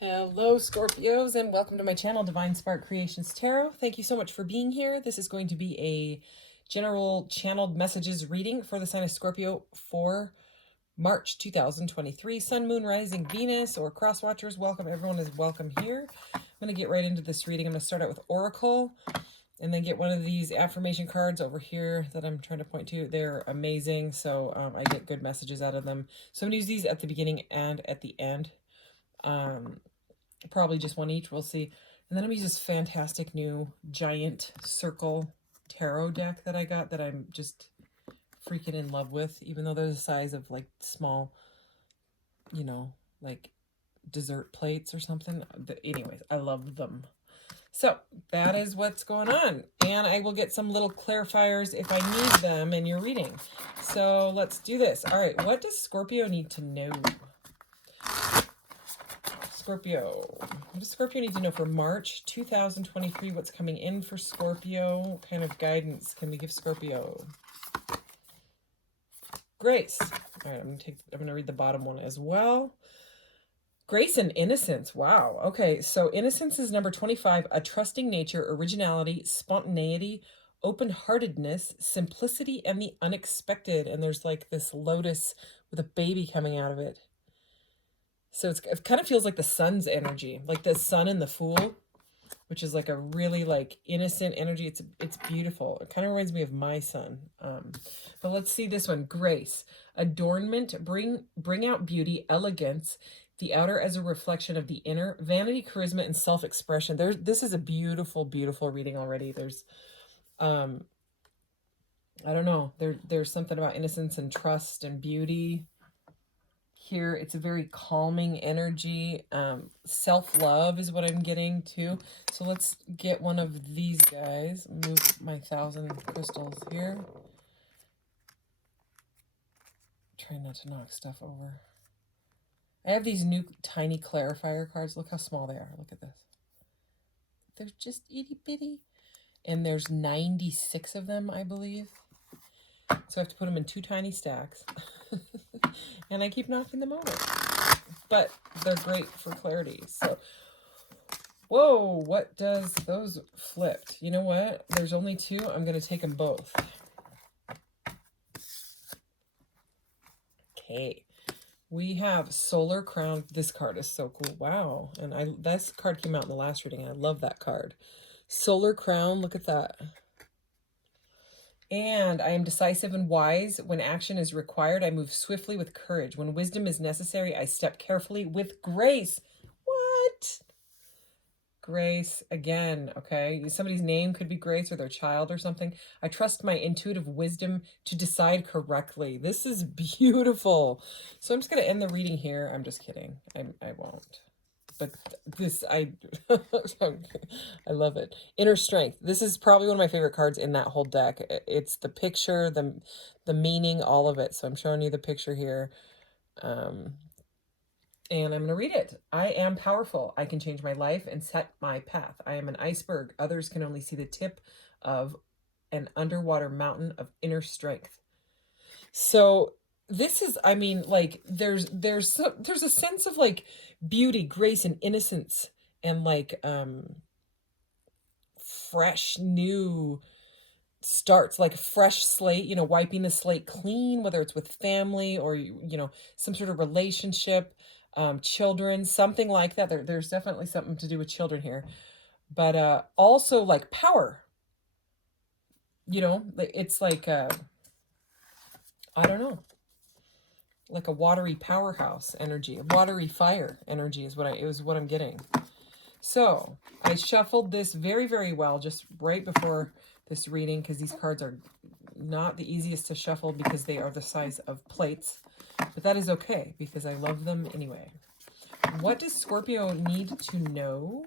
Hello, Scorpios, and welcome to my channel, Divine Spark Creations Tarot. Thank you so much for being here. This is going to be a general channeled messages reading for the sign of Scorpio for March 2023. Sun, Moon, Rising, Venus, or Cross Watchers, welcome. Everyone is welcome here. I'm going to get right into this reading. I'm going to start out with Oracle and then get one of these affirmation cards over here that I'm trying to point to. They're amazing, so I get good messages out of them. So I'm going to use these at the beginning and at the end. Probably just one each, we'll see. And then I'm going to use this fantastic new giant circle tarot deck that I got that I'm just freaking in love with, even though they're the size of like small, you know, like dessert plates or something. Anyways, I love them. So that is what's going on. And I will get some little clarifiers if I need them in your reading. So let's do this. All right, what does Scorpio need to know? Scorpio. What does Scorpio need to know for March 2023? What's coming in for Scorpio? What kind of guidance can we give Scorpio? Grace. All right, I'm gonna read the bottom one as well. Grace and innocence. Wow. Okay, so innocence is number 25. A trusting nature, originality, spontaneity, open-heartedness, simplicity, and the unexpected. And there's like this lotus with a baby coming out of it. So it kind of feels like the sun's energy, like the sun and the fool, which is like a really like innocent energy. It's beautiful. It kind of reminds me of my sun. But let's see this one. Grace, adornment, bring out beauty, elegance, the outer as a reflection of the inner, vanity, charisma, and self-expression. This is a beautiful, beautiful reading already. There's, I don't know. There's something about innocence and trust and beauty. Here it's a very calming energy. Self-love is what I'm getting too. So let's get one of these guys. Move my 1,000 crystals here. Try not to knock stuff over. I have these new tiny clarifier cards. Look how small they are. Look at this. They're just itty bitty. And there's 96 of them, I believe. So I have to put them in 2 tiny stacks. And I keep knocking them over. But they're great for clarity. So, whoa, what does those flipped? You know what? There's only 2. I'm going to take them both. Okay. We have Solar Crown. This card is so cool. Wow. And this card came out in the last reading. I love that card. Solar Crown. Look at that. And I am decisive and wise. When action is required, I move swiftly with courage. When wisdom is necessary, I step carefully with grace. What? Grace again, okay? Somebody's name could be Grace or their child or something. I trust my intuitive wisdom to decide correctly. This is beautiful. So I'm just going to end the reading here. I'm just kidding. I won't. But this, I love it. Inner strength. This is probably one of my favorite cards in that whole deck. It's the picture, the meaning, all of it. So I'm showing you the picture here. And I'm going to read it. I am powerful. I can change my life and set my path. I am an iceberg. Others can only see the tip of an underwater mountain of inner strength. So this is, I mean, like there's a sense of like beauty, grace, and innocence, and like fresh new starts, like a fresh slate, you know, wiping the slate clean, whether it's with family or you know, some sort of relationship, children, something like that. There's definitely something to do with children here, but also like power, you know, it's like I don't know, like a watery powerhouse energy, a watery fire energy is what I'm getting. So I shuffled this very, very well just right before this reading, because these cards are not the easiest to shuffle because they are the size of plates, but that is okay because I love them anyway. What does Scorpio need to know?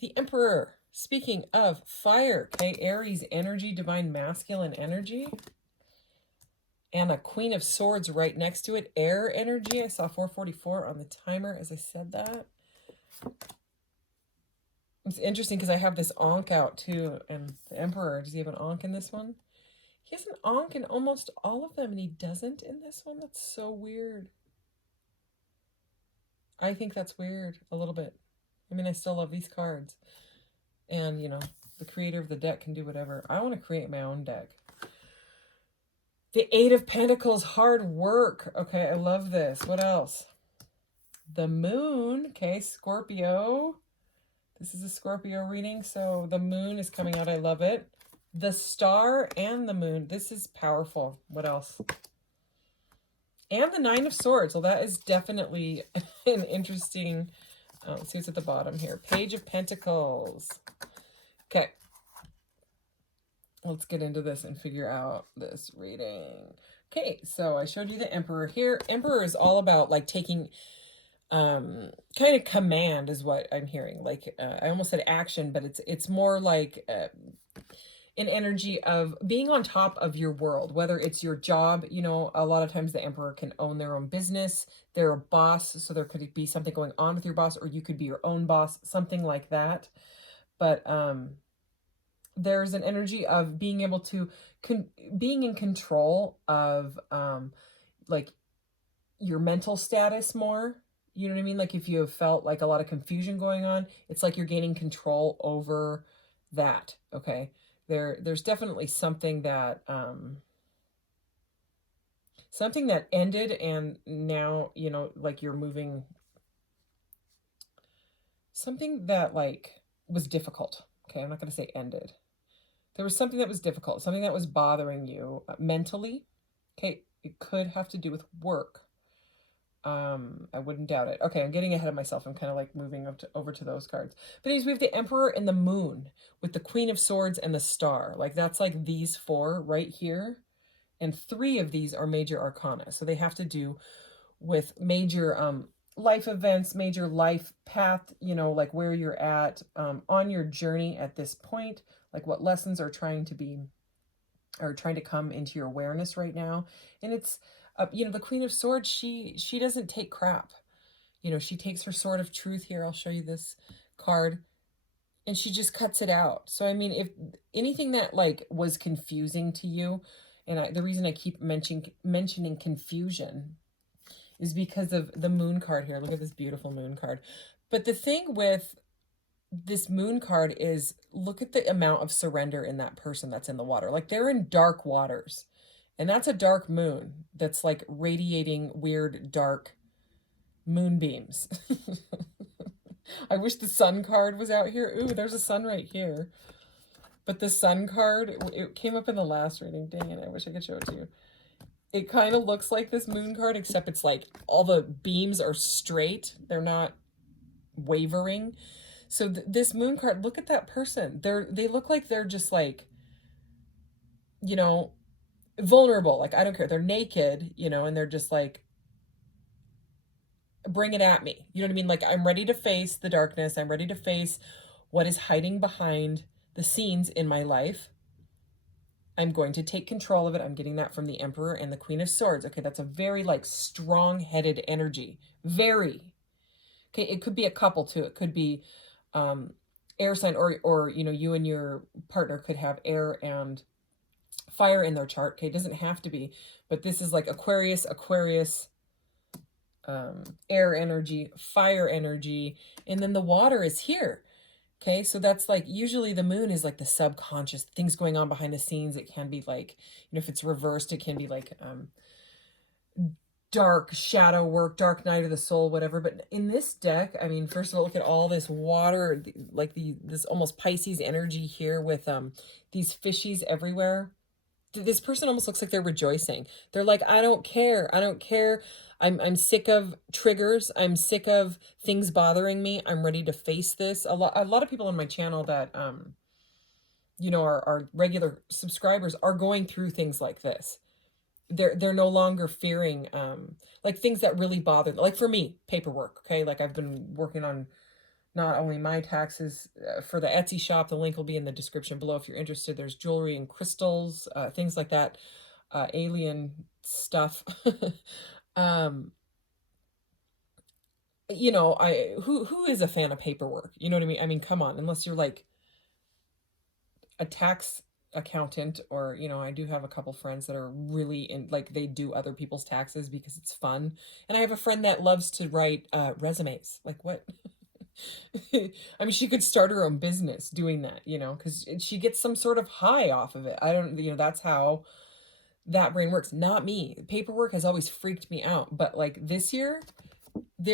The Emperor. Speaking of fire, okay, Aries energy, divine masculine energy. And a Queen of Swords right next to it, air energy. I saw 444 on the timer as I said that. It's interesting because I have this Ankh out too, and the Emperor, does he have an Ankh in this one? He has an Ankh in almost all of them, and he doesn't in this one. That's so weird. I think that's weird a little bit. I mean, I still love these cards. And, you know, the creator of the deck can do whatever. I want to create my own deck. The Eight of Pentacles, hard work. Okay, I love this. What else? The Moon. Okay, Scorpio. This is a Scorpio reading, so the Moon is coming out. I love it. The Star and the Moon. This is powerful. What else? And the Nine of Swords. Well, that is definitely an interesting... let's see what's at the bottom here. Page of Pentacles. Okay. Let's get into this and figure out this reading. Okay, so I showed you the Emperor here. Emperor is all about like taking kind of command is what I'm hearing. Like I almost said action, but it's more like an energy of being on top of your world, whether it's your job. You know, a lot of times the Emperor can own their own business. They're a boss, so there could be something going on with your boss, or you could be your own boss, something like that. But there's an energy of being able to being in control of like your mental status more. You know what I mean? Like if you have felt like a lot of confusion going on, it's like you're gaining control over that. Okay, there's definitely something that ended, and now, you know, like you're moving, something that like was difficult. Okay, I'm not going to say ended. There was something that was difficult, something that was bothering you mentally. Okay, it could have to do with work. I wouldn't doubt it. Okay, I'm getting ahead of myself. I'm kind of like moving over to those cards. But anyways, we have the Emperor and the Moon with the Queen of Swords and the Star. Like that's like these four right here. And three of these are major arcana. So they have to do with major life events, major life path, you know, like where you're at on your journey at this point, like what lessons are trying to come into your awareness right now. And it's you know, the Queen of Swords, she doesn't take crap. You know, she takes her sword of truth here. I'll show you this card. And she just cuts it out. So, I mean, if anything that like was confusing to you, and the reason I keep mentioning confusion is because of the Moon card here. Look at this beautiful Moon card. But the thing with this Moon card is, look at the amount of surrender in that person that's in the water. Like they're in dark waters. And that's a dark moon that's like radiating weird dark moonbeams. I wish the Sun card was out here. Ooh, there's a sun right here. But the Sun card, it came up in the last reading. Dang it, I wish I could show it to you. It kind of looks like this Moon card, except it's like all the beams are straight. They're not wavering. So this Moon card, look at that person. They look like they're just like, you know, vulnerable. Like, I don't care. They're naked, you know, and they're just like, bring it at me. You know what I mean? Like, I'm ready to face the darkness. I'm ready to face what is hiding behind the scenes in my life. I'm going to take control of it. I'm getting that from the Emperor and the Queen of Swords. Okay, that's a very like strong-headed energy. Very. Okay, it could be a couple too. It could be air sign, or you know, you and your partner could have air and fire in their chart. Okay, it doesn't have to be, but this is like Aquarius, air energy, fire energy, and then the water is here. Okay, so that's like, usually the Moon is like the subconscious things going on behind the scenes. It can be like, you know, if it's reversed, it can be like dark shadow work, dark night of the soul, whatever. But in this deck, I mean, first of all, look at all this water, like this almost Pisces energy here with these fishies everywhere. This person almost looks like they're rejoicing. They're like, I don't care. I don't care. I'm sick of triggers. I'm sick of things bothering me. I'm ready to face this. A lot of people on my channel that you know, are regular subscribers are going through things like this. They're no longer fearing like things that really bother them. Like for me, paperwork. Okay, like I've been working on not only my taxes for the Etsy shop. The link will be in the description below if you're interested. There's jewelry and crystals, things like that, alien stuff. You know, who is a fan of paperwork? You know what I mean? I mean, come on, unless you're like a tax accountant, or, you know, I do have a couple friends that are really in, like, they do other people's taxes because it's fun. And I have a friend that loves to write resumes. Like, what? I mean, she could start her own business doing that, you know, because she gets some sort of high off of it. I don't, you know, that's how that brain works. Not me. Paperwork has always freaked me out. But like this year,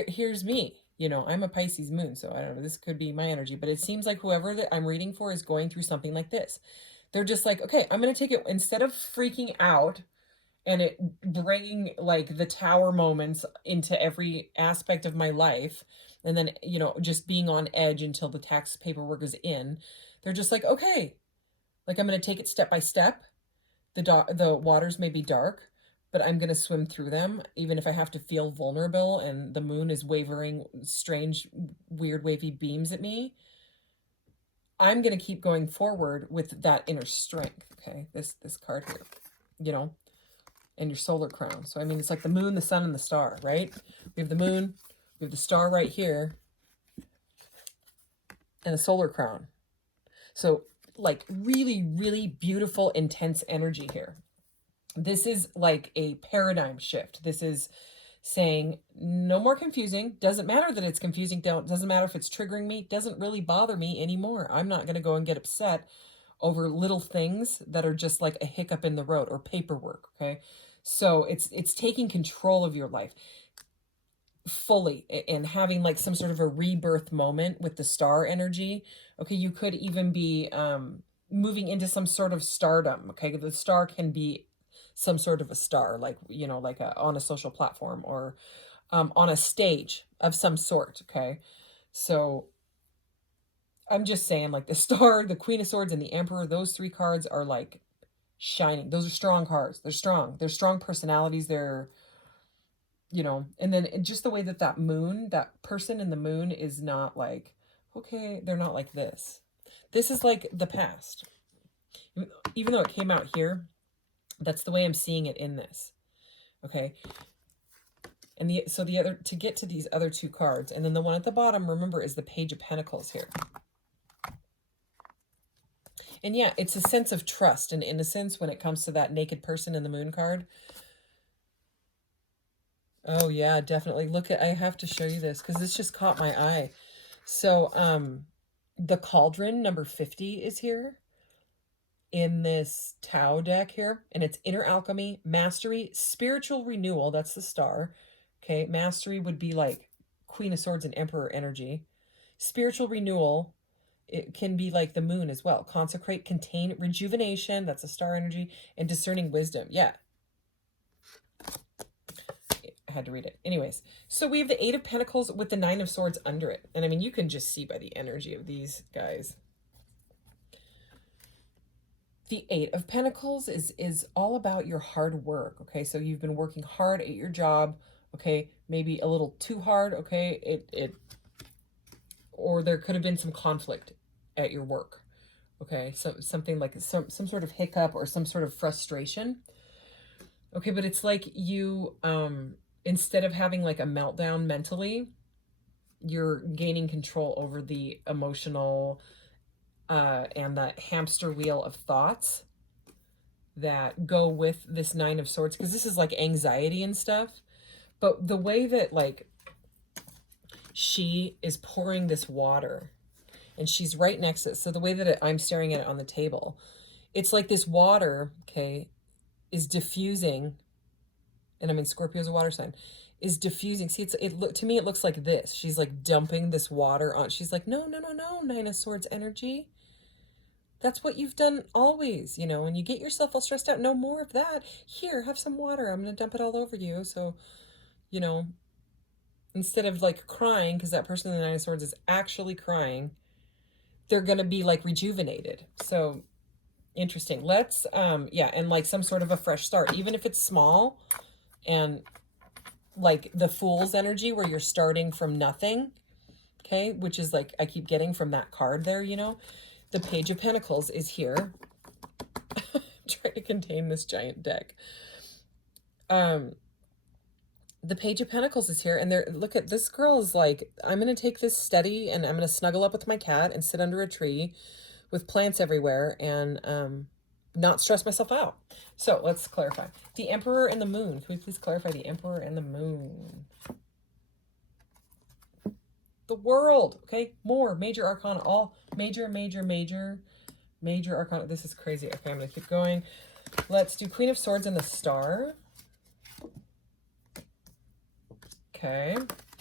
here's me. You know, I'm a Pisces moon, so I don't know, this could be my energy, but it seems like whoever that I'm reading for is going through something like this. They're just like, okay, I'm going to take it, instead of freaking out and it bringing like the tower moments into every aspect of my life, and then, you know, just being on edge until the tax paperwork is in. They're just like, okay, like I'm going to take it step by step. The waters may be dark, but I'm going to swim through them, even if I have to feel vulnerable and the moon is wavering strange, weird, wavy beams at me. I'm going to keep going forward with that inner strength. Okay, this card here, you know, and your solar crown. So I mean, it's like the moon, the sun, and the star, right? We have the moon, we have the star right here, and the solar crown. So like really, really beautiful, intense energy here. This is like a paradigm shift. This is saying no more confusing. Doesn't matter that it's confusing. Doesn't matter if it's triggering me. Doesn't really bother me anymore. I'm not going to go and get upset over little things that are just like a hiccup in the road or paperwork. Okay. So it's taking control of your life fully and having like some sort of a rebirth moment with the star energy. Okay. You could even be moving into some sort of stardom. Okay. The star can be some sort of a star, like, you know, like on a social platform or on a stage of some sort. Okay. So I'm just saying, like, the star, the Queen of Swords, and the Emperor, those three cards are like shining. Those are strong cards. They're strong. They're strong personalities. They're, you know, and then just the way that that moon, that person in the moon is not like, okay, they're not like this. This is like the past. Even though it came out here, that's the way I'm seeing it in this. Okay. And so the other, to get to these other two cards, and then the one at the bottom, remember, is the Page of Pentacles here. And yeah, it's a sense of trust and innocence when it comes to that naked person in the moon card. Oh yeah, definitely. Look at, I have to show you this because this just caught my eye. So the Cauldron number 50 is here in this Tao deck here, and it's inner alchemy, mastery, spiritual renewal. That's the star. Okay, mastery would be like Queen of Swords and Emperor energy. Spiritual renewal, it can be like the moon as well. Consecrate, contain, rejuvenation, that's a star energy, and discerning wisdom. Yeah. I had to read it. Anyways, so we have the Eight of Pentacles with the Nine of Swords under it. And I mean, you can just see by the energy of these guys. The Eight of Pentacles is all about your hard work. Okay, so you've been working hard at your job. Okay, maybe a little too hard. Okay, or there could have been some conflict at your work. Okay, so something like some sort of hiccup or some sort of frustration. Okay, but it's like you instead of having like a meltdown mentally, you're gaining control over the emotional and the hamster wheel of thoughts that go with this Nine of Swords, because this is like anxiety and stuff. But the way that like she is pouring this water and she's right next to it. So the way that I'm staring at it on the table, it's like this water, okay, is diffusing. And I mean, Scorpio is a water sign, is diffusing. See, to me, it looks like this. She's like dumping this water on. She's like, no, Nine of Swords energy. That's what you've done always, you know, and you get yourself all stressed out. No more of that. Here, have some water. I'm going to dump it all over you. So, you know, instead of like crying, because that person in the Nine of Swords is actually crying, they're going to be like rejuvenated. So interesting. Let's, yeah, and like some sort of a fresh start, even if it's small, and like the Fool's energy where you're starting from nothing. Okay. Which is like, I keep getting from that card there, you know. The Page of Pentacles is here. I'm trying to contain this giant deck. The Page of Pentacles is here, and look at this girl is like, I'm going to take this steady, and I'm going to snuggle up with my cat and sit under a tree with plants everywhere, and not stress myself out. So let's clarify. The Emperor and the Moon. Can we please clarify the Emperor and the Moon? The World. Okay, more major arcana. All major arcana. This is crazy. Okay, I'm going to keep going. Let's do Queen of Swords and the Star. Okay,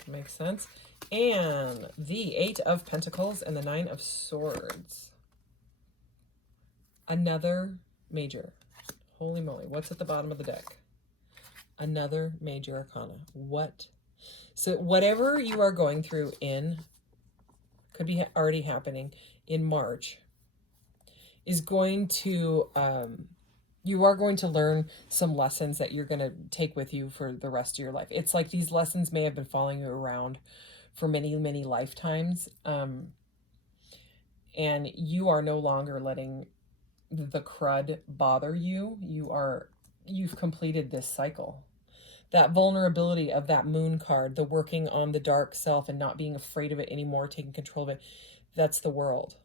makes sense. And the Eight of Pentacles and the Nine of Swords. Another major. Holy moly. What's at the bottom of the deck? Another major arcana. What? So whatever you are going through could be already happening in March, is going to, you are going to learn some lessons that you're going to take with you for the rest of your life. It's like these lessons may have been following you around for many, many lifetimes. And you are no longer letting the crud bother you. You've completed this cycle. That vulnerability of that Moon card, the working on the dark self and not being afraid of it anymore, taking control of it, that's the World.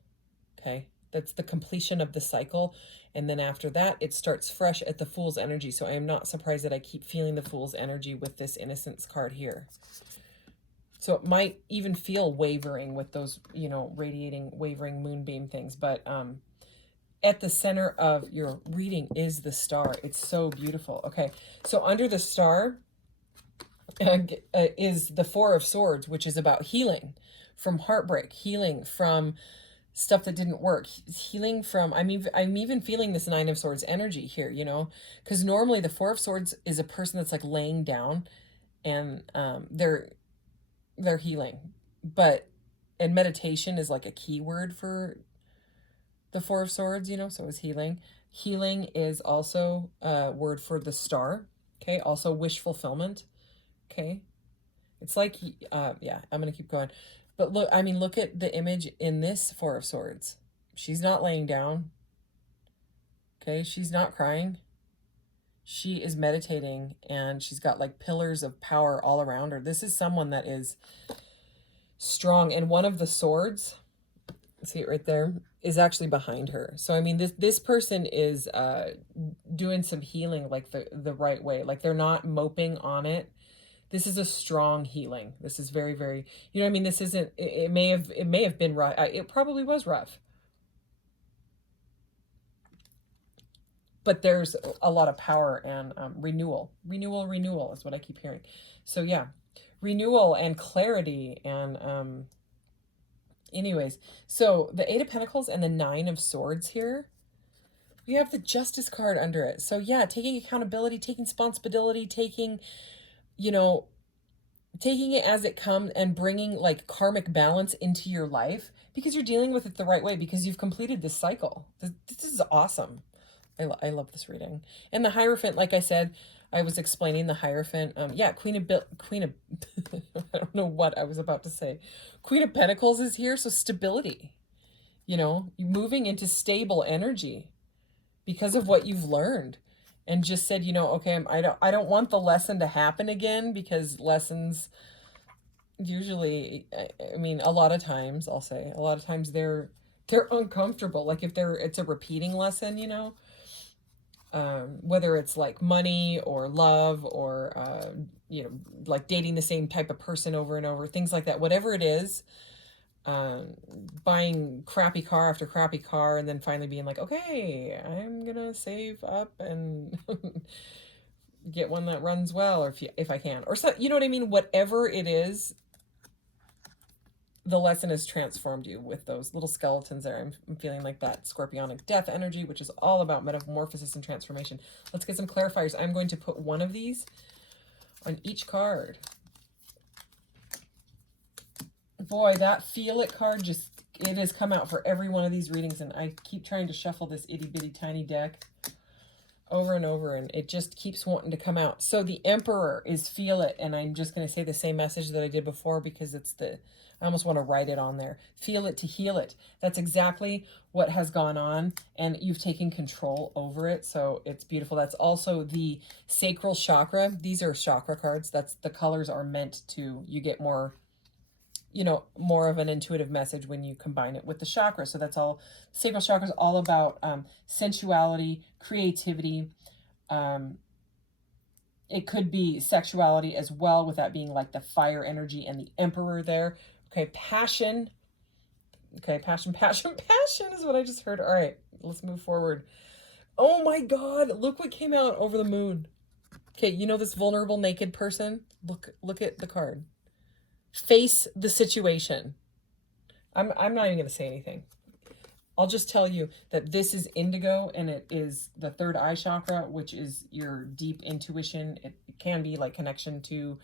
Okay? That's the completion of the cycle. And then after that, it starts fresh at the Fool's energy. So I am not surprised that I keep feeling the Fool's energy with this Innocence card here. So it might even feel wavering with those, you know, radiating, wavering moonbeam things. But at the center of your reading is the Star. It's so beautiful. Okay, so under the Star is the Four of Swords, which is about healing from heartbreak, healing from stuff that didn't work, healing from, I'm even feeling this Nine of Swords energy here, you know, because normally the Four of Swords is a person that's like laying down and they're healing, and meditation is like a key word for the Four of Swords, you know, so is healing. Healing is also a word for the Star, okay, also wish fulfillment, okay. It's like, yeah, I'm going to keep going. But look, I mean, look at the image in this Four of Swords. She's not laying down, okay, she's not crying. She is meditating, and she's got like pillars of power all around her. This is someone that is strong, and one of the swords, see it right there, is actually behind her. So I mean, this person is doing some healing like the right way. Like they're not moping on it. This is a strong healing. This is very, very, you know what I mean? This isn't, it may have been rough. It probably was rough. But there's a lot of power and renewal is what I keep hearing. So yeah, renewal and clarity and anyways. So the Eight of Pentacles and the Nine of Swords here, we have the Justice card under it. So yeah, taking accountability, taking responsibility, taking, you know, taking it as it comes and bringing like karmic balance into your life because you're dealing with it the right way, because you've completed this cycle. This is awesome. I love this reading. And the Hierophant, like I said, I was explaining the Hierophant. Yeah, Queen of I don't know what I was about to say. Queen of Pentacles is here, so stability. You know, you're moving into stable energy because of what you've learned, and just said, you know, okay, I don't want the lesson to happen again, because lessons usually, I mean, a lot of times, I'll say, a lot of times they're uncomfortable. Like if it's a repeating lesson, you know. Whether it's like money or love or, you know, like dating the same type of person over and over, things like that, whatever it is, buying crappy car after crappy car, and then finally being like, okay, I'm going to save up and get one that runs well, or if I can, or so, you know what I mean? Whatever it is, the lesson has transformed you with those little skeletons there. I'm feeling like that Scorpionic death energy, which is all about metamorphosis and transformation. Let's get some clarifiers. I'm going to put one of these on each card. Boy, that Feel It card, it has come out for every one of these readings, and I keep trying to shuffle this itty bitty tiny deck over and over, and it just keeps wanting to come out. So the Emperor is Feel It, and I'm just going to say the same message that I did before, because it's I almost want to write it on there. Feel it to heal it. That's exactly what has gone on, and you've taken control over it, so it's beautiful. That's also the Sacral Chakra. These are chakra cards. The colors are meant to, you get more, more of an intuitive message when you combine it with the chakra. So that's all. Sacral chakra is all about sensuality, creativity. It could be sexuality as well, with that being like the fire energy and the emperor there. Okay, passion. Okay, passion is what I just heard. All right, let's move forward. Oh my God, look what came out over the moon. Okay, this vulnerable naked person? Look at the card. Face the situation. I'm not even going to say anything. I'll just tell you that this is indigo, and it is the third eye chakra, which is your deep intuition. It can be like connection to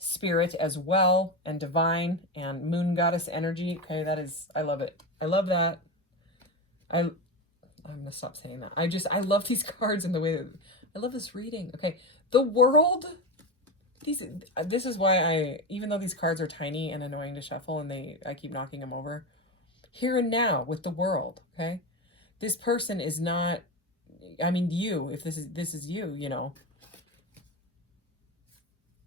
spirit as well, and divine and moon goddess energy. Okay, I love it. I love that. I'm going to stop saying that. I love these cards and the way that I love this reading. Okay, the world. This is why even though these cards are tiny and annoying to shuffle, and I keep knocking them over. Here and now with the world, okay? This person is not, you, if this is you,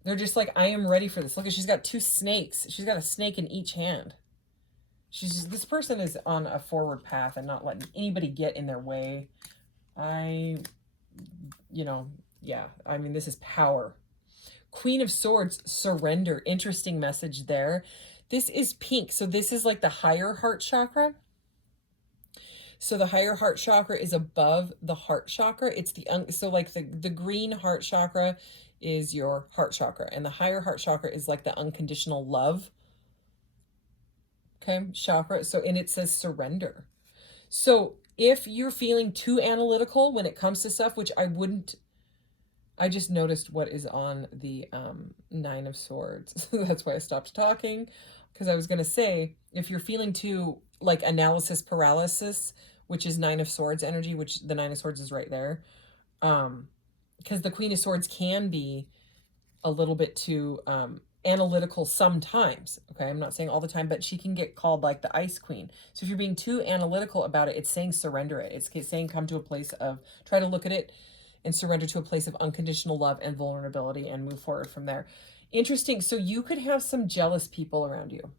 they're just like, I am ready for this. Look, she's got 2 snakes. She's got a snake in each hand. This person is on a forward path and not letting anybody get in their way. This is power. Queen of Swords, surrender. Interesting message there. This is pink. So this is like the higher heart chakra. So the higher heart chakra is above the heart chakra. It's the green heart chakra is your heart chakra, and the higher heart chakra is like the unconditional love. Okay, chakra. So, and it says surrender. So if you're feeling too analytical when it comes to stuff, which I wouldn't, I just noticed what is on the 9 of Swords. That's why I stopped talking, because I was going to say, if you're feeling too like analysis paralysis, which is 9 of Swords energy, which the 9 of Swords is right there. Because the Queen of Swords can be a little bit too analytical sometimes. Okay, I'm not saying all the time, but she can get called like the Ice Queen. So if you're being too analytical about it, it's saying surrender it. It's saying come to a place of, try to look at it and surrender to a place of unconditional love and vulnerability and move forward from there. Interesting. So you could have some jealous people around you,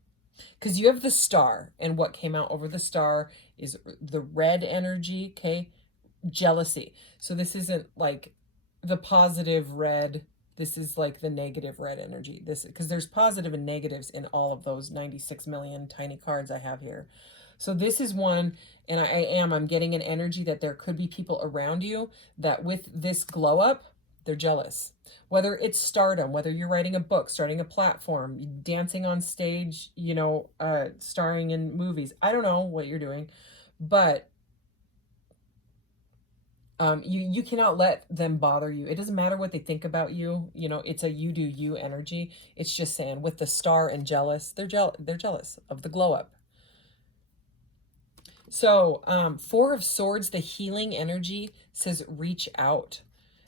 because you have the star, and what came out over the star is the red energy. Okay, jealousy. So this isn't like the positive red. This is like the negative red energy. Because there's positive and negatives in all of those 96 million tiny cards I have here. So this is one, and I'm getting an energy that there could be people around you that with this glow up, they're jealous. Whether it's stardom, whether you're writing a book, starting a platform, dancing on stage, starring in movies. I don't know what you're doing, but you cannot let them bother you. It doesn't matter what they think about you. It's a you do you energy. It's just saying with the star and jealous, they're jealous of the glow up. So 4 of Swords, the healing energy says reach out.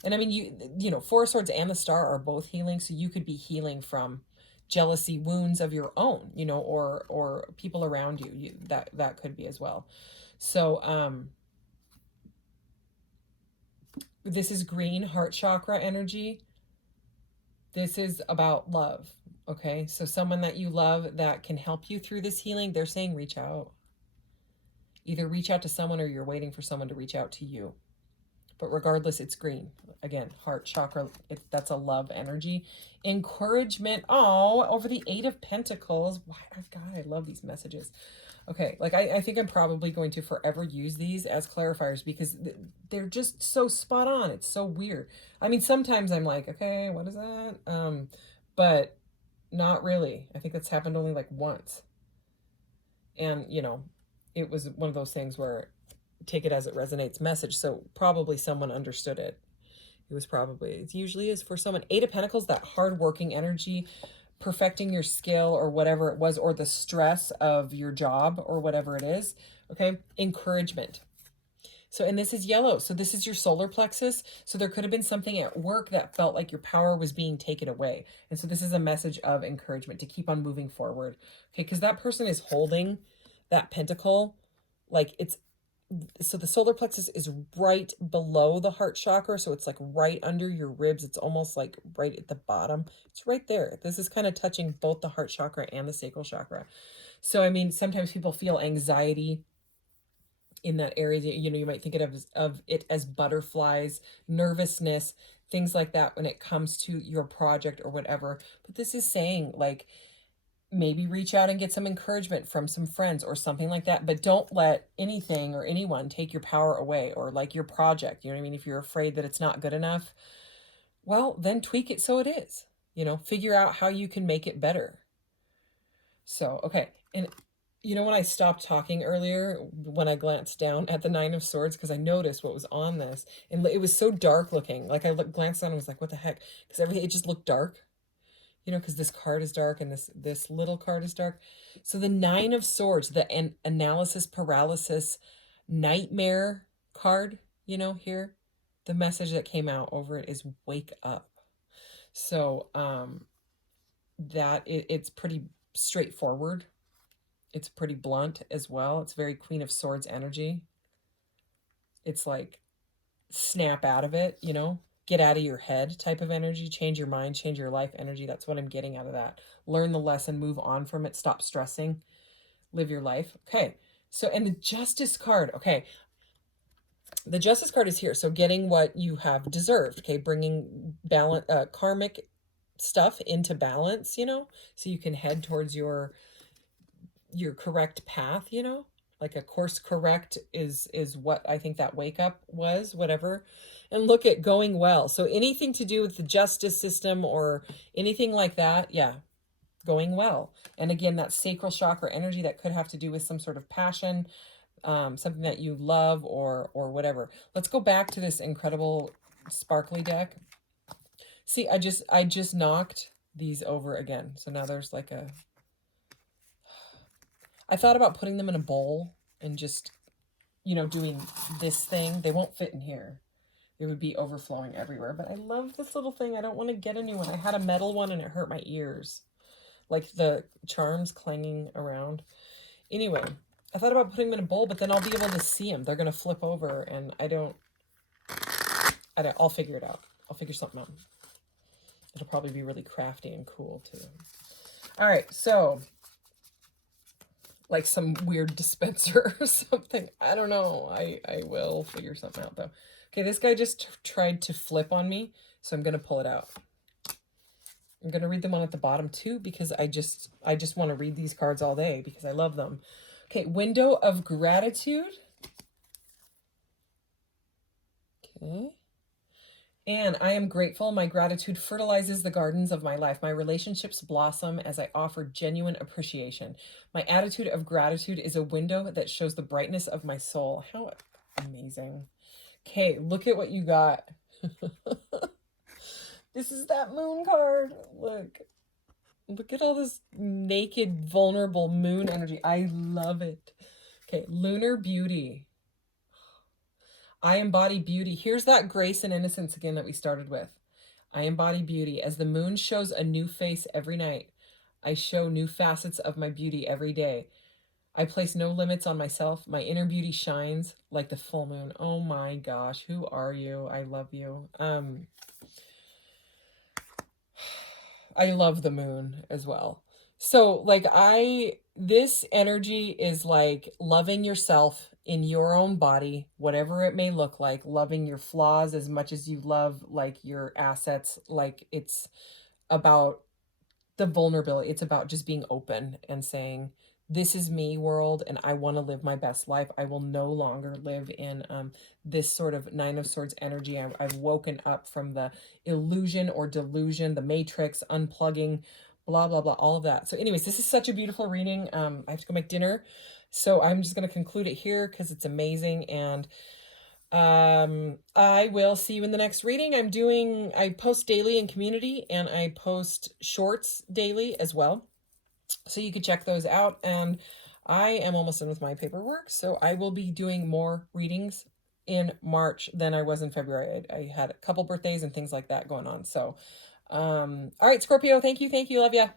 And I mean, 4 of Swords and the star are both healing. So you could be healing from jealousy wounds of your own, or people around you. That could be as well. So this is green heart chakra energy. This is about love. Okay. So someone that you love that can help you through this healing, they're saying reach out. Either reach out to someone or you're waiting for someone to reach out to you. But regardless, it's green. Again, heart chakra, that's a love energy. Encouragement. Oh, over the 8 of Pentacles. God, I love these messages. Okay, like I think I'm probably going to forever use these as clarifiers, because they're just so spot on. It's so weird. I mean, sometimes I'm like, okay, what is that? But not really. I think that's happened only like once. And, it was one of those things where take it as it resonates message. So probably someone understood it. It usually is for someone. 8 of Pentacles, that hardworking energy, perfecting your skill or whatever it was, or the stress of your job or whatever it is. Okay. Encouragement. So, and this is yellow. So this is your solar plexus. So there could have been something at work that felt like your power was being taken away. And so this is a message of encouragement to keep on moving forward. Okay. Because that person is holding that pentacle like it's so the solar plexus is right below the heart chakra. So it's like right under your ribs. It's almost like right at the bottom. It's right there. This is kind of touching both the heart chakra and the sacral chakra. So, I mean, sometimes people feel anxiety in that area. You know, you might think of it as butterflies, nervousness, things like that when it comes to your project or whatever. But this is saying, like, maybe reach out and get some encouragement from some friends or something like that, but don't let anything or anyone take your power away, or like your project. You know what I mean? If you're afraid that it's not good enough, well, then tweak it so it is. You know, figure out how you can make it better. So, okay. And you know, when I stopped talking earlier, when I glanced down at the Nine of Swords, because I noticed what was on this, and it was so dark looking. Like, glanced down and was like, what the heck? Because everything, it just looked dark. You know, because this card is dark and this little card is dark. So the Nine of Swords, the analysis paralysis nightmare card, you know, here, the message that came out over it is wake up. So it's pretty straightforward. It's pretty blunt as well. It's very Queen of Swords energy. It's like snap out of it, you know, get out of your head type of energy, change your mind, change your life energy. That's what I'm getting out of that. Learn the lesson, move on from it, stop stressing, live your life. Okay. So, and the Justice card. Okay. The Justice card is here. So getting what you have deserved. Okay. Bringing balance, karmic stuff into balance, you know, so you can head towards your correct path, you know, like a course correct is what I think that wake up was, whatever. And look at going well. So anything to do with the justice system or anything like that, yeah, going well. And again, that sacral chakra energy, that could have to do with some sort of passion, something that you love or whatever. Let's go back to this incredible sparkly deck. See, I just knocked these over again. So now there's like a, I thought about putting them in a bowl and just, you know, doing this thing. They won't fit in here. It would be overflowing everywhere. But I love this little thing. I don't want to get a new one. I had a metal one and it hurt my ears. Like the charms clanging around. Anyway, I thought about putting them in a bowl, but then I'll be able to see them. They're going to flip over and I'll figure it out. I'll figure something out. It'll probably be really crafty and cool too. All right, so like some weird dispenser or something. I don't know. I will figure something out though. Okay, this guy just tried to flip on me, so I'm going to pull it out. I'm going to read the one at the bottom too, because I just want to read these cards all day because I love them. Okay, window of gratitude. Okay. And I am grateful. My gratitude fertilizes the gardens of my life. My relationships blossom as I offer genuine appreciation. My attitude of gratitude is a window that shows the brightness of my soul. How amazing. Okay, look at what you got. This is that moon card. Look at all this naked, vulnerable moon energy. I love it. Okay, lunar beauty. I embody beauty. Here's that grace and innocence again that we started with. I embody beauty. As the moon shows a new face every night, I show new facets of my beauty every day. I place no limits on myself. My inner beauty shines like the full moon. Oh my gosh, who are you? I love you. I love the moon as well. So like this energy is like loving yourself in your own body, whatever it may look like, loving your flaws as much as you love like your assets. Like it's about the vulnerability. It's about just being open and saying, this is me, world, and I want to live my best life. I will no longer live in this sort of Nine of Swords energy. I've woken up from the illusion or delusion, the matrix, unplugging, blah, blah, blah, all of that. So anyways, this is such a beautiful reading. I have to go make dinner. So I'm just going to conclude it here because it's amazing. And I will see you in the next reading. I post daily in community and I post shorts daily as well. So you could check those out. And I am almost done with my paperwork. So I will be doing more readings in March than I was in February. I had a couple birthdays and things like that going on. So, all right, Scorpio, thank you. Love ya.